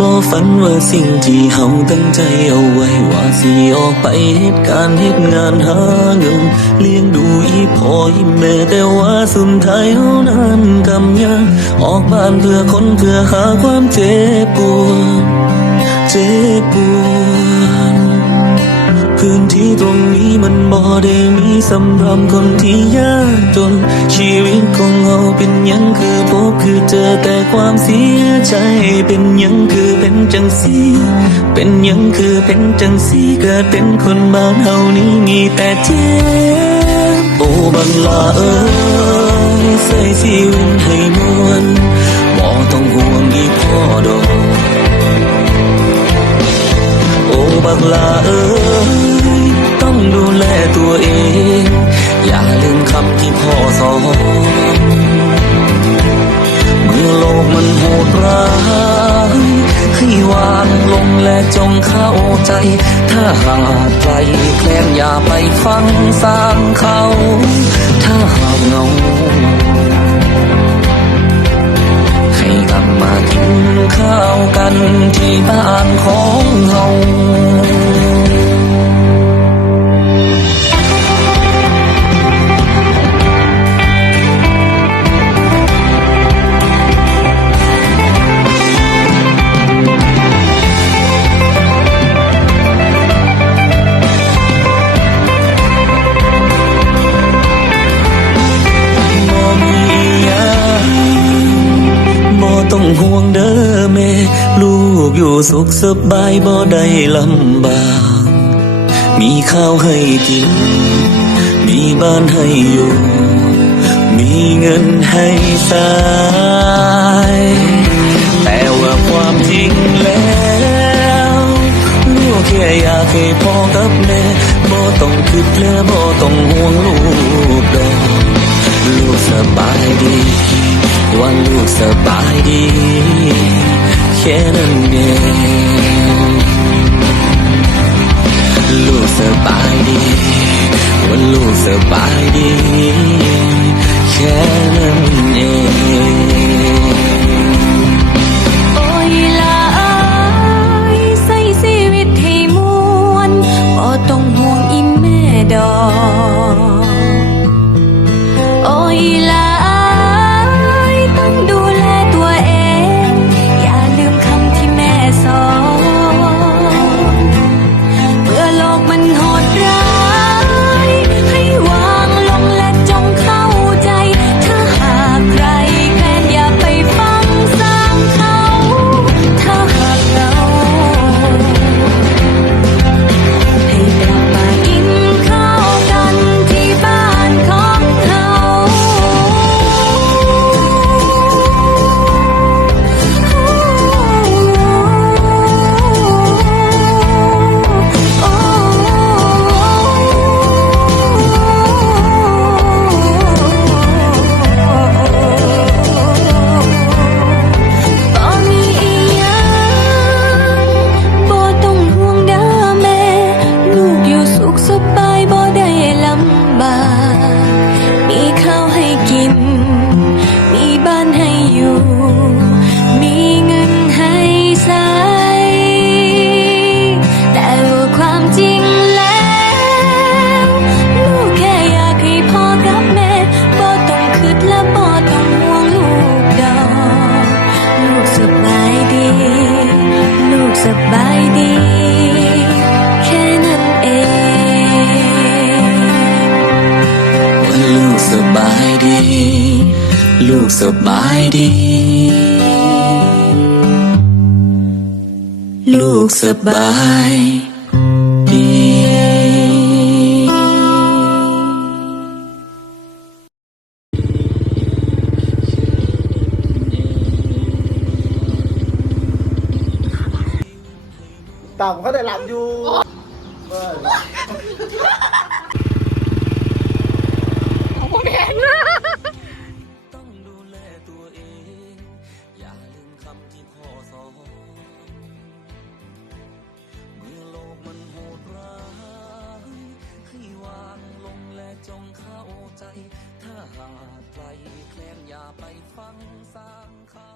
บ่ฝันว่าสิ่งที่เฮาตั้งใจเอาไว้ว่าสิออกไปเหตุการณ์เหตุงานหาเงินเลี้ยงดูอีพ่ออีแม่แต่ว่าสุดท้ายเฮานั้นกำยังออกบ้านเพื่อคนเพื่อหาความเจ็บปวดเจ็บปวด พื้นที่ตรงนี้มันบ่ได้มีสำหรับคนที่ยากจน ชีวิตของเราเป็นยังคือพบคือเจอแต่ความเสียใจ เป็นยังคือเป็นจังสีเป็นยังคือเป็นจังสีเกิดเป็นคนบ้านเฮานี้มีแต่เจ็บโอ้บังลาเอ้ยใส่ชีวิตให้มวนบ่ต้องห่วงอีพ่อดอกโอ้บักลาเอ้ย และจงเข้าใจ ถ้าหากใครแคลนอย่าไปฟังสร้างเขา ถ้าหากเงา ห่วงเด้อแม่ ลูกอยู่สุขสบายบ่ได้ลำบาก มีข้าวให้กิน มีบ้านให้อยู่ มีเงินให้ใช้แต่ว่าความจริงแล้วลูกแค่อยากให้พ่อกับแม่บ่ต้องคิดและบ่ต้องห่วงลูกดอกลูกสบายดี อนลูกสบายดีแค่นั้นเองลูกสบายดี วันลูกสบายดี ดี ลูกสบายดีต่ำเขาได้หลับอยู่ ที่ข้อสองเมื่อโลกมันโหดร้ายให้วางลงและจงเข้าใจ ถ้าหากใจแคลนอย่าไปฟังสร้างเขา